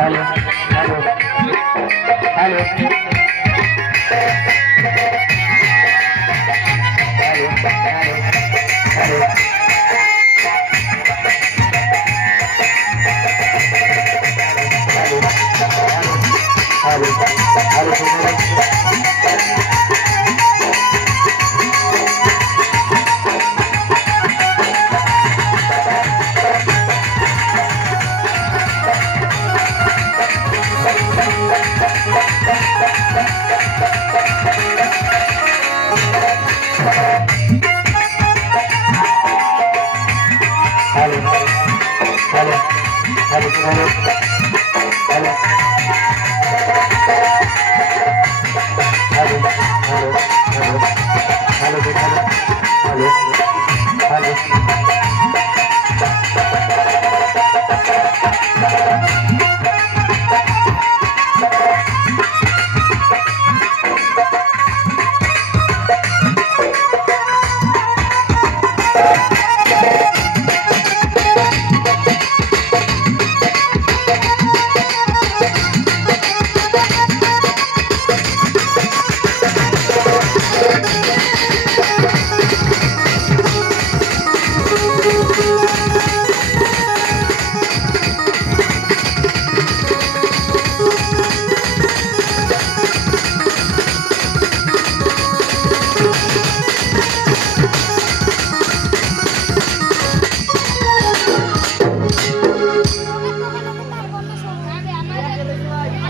Hello hello hello hello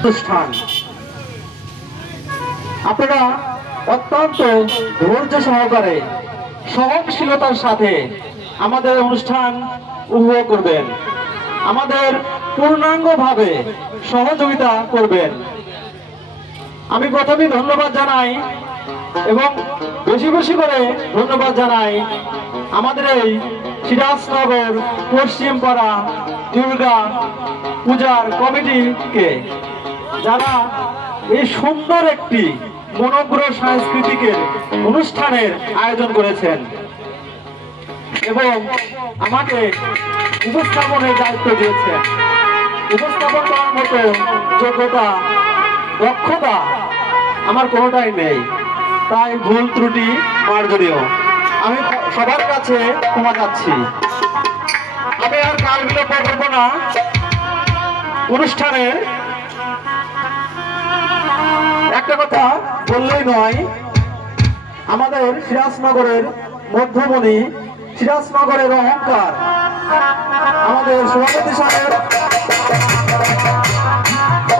অনুষ্ঠান আপনারা অত্যন্ত ধৈর্য সহকারে সহনশীলতার সাথে আমাদের অনুষ্ঠান উপভোগ করবেন, আমাদের পূর্ণাঙ্গভাবে সহযোগিতা করবেন। আমি প্রথমে ধন্যবাদ জানাই এবং বেশি বেশি করে ধন্যবাদ জানাই আমাদের এই সিরাজনগর পশ্চিমপাড়া দুর্গা পূজার কমিটিকে, যারা এই সুন্দর একটি মনোগ্র সাংস্কৃতিক অনুষ্ঠানের আয়োজন করেছেন এবং আমাকে উপস্থাপনের দায়িত্ব দিয়েছেন। উপস্থাপন করার মতো যোগ্যতা দক্ষতা আমার কোনোটাই নেই, তাই ভুল ত্রুটি মার্জনীয়। আমি সবার কাছে ক্ষমা চাচ্ছি। আমি আর কাল বিলম্ব করব না। অনুষ্ঠানে একটা কথা বললেই নয়, আমাদের সিরাজনগরের মধ্যমণি, সিরাজনগরের অহংকার, আমাদের সভাপতি সাহেব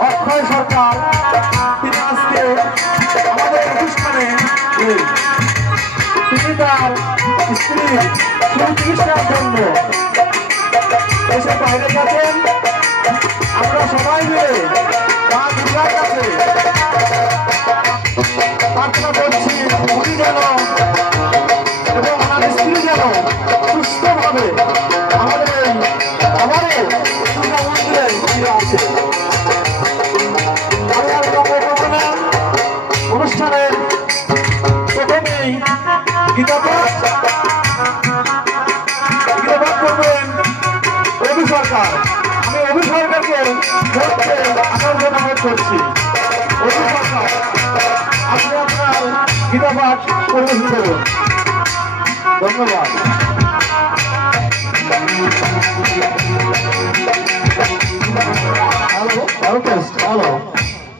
অক্ষয় সরকার, তিনি আজকে আমাদের অনুষ্ঠানে নেই। তিনি তার স্ত্রীর সুচিকিৎসার জন্য দেশের বাইরে গেছেন। আমরা সবাই মিলে মা দুর্গার কাছে প্রার্থনা করছি উনি যেন এবং আমার স্ত্রী যেন সুস্থভাবে আমাদের আবারও দুর্গা মন্দিরে ফিরে আসে। আমি আর বিলম্ব করব না। অনুষ্ঠানের প্রথমেই গীতাপাঠ করবেন রবি সরকার। আমি রবি সরকারকে মঞ্চে আসার জন্য অনুরোধ করছি। রবি সরকার, আপনি আপনার গীতাপাঠ পরিবেশন করুন। ধন্যবাদ। Hello hello test hello.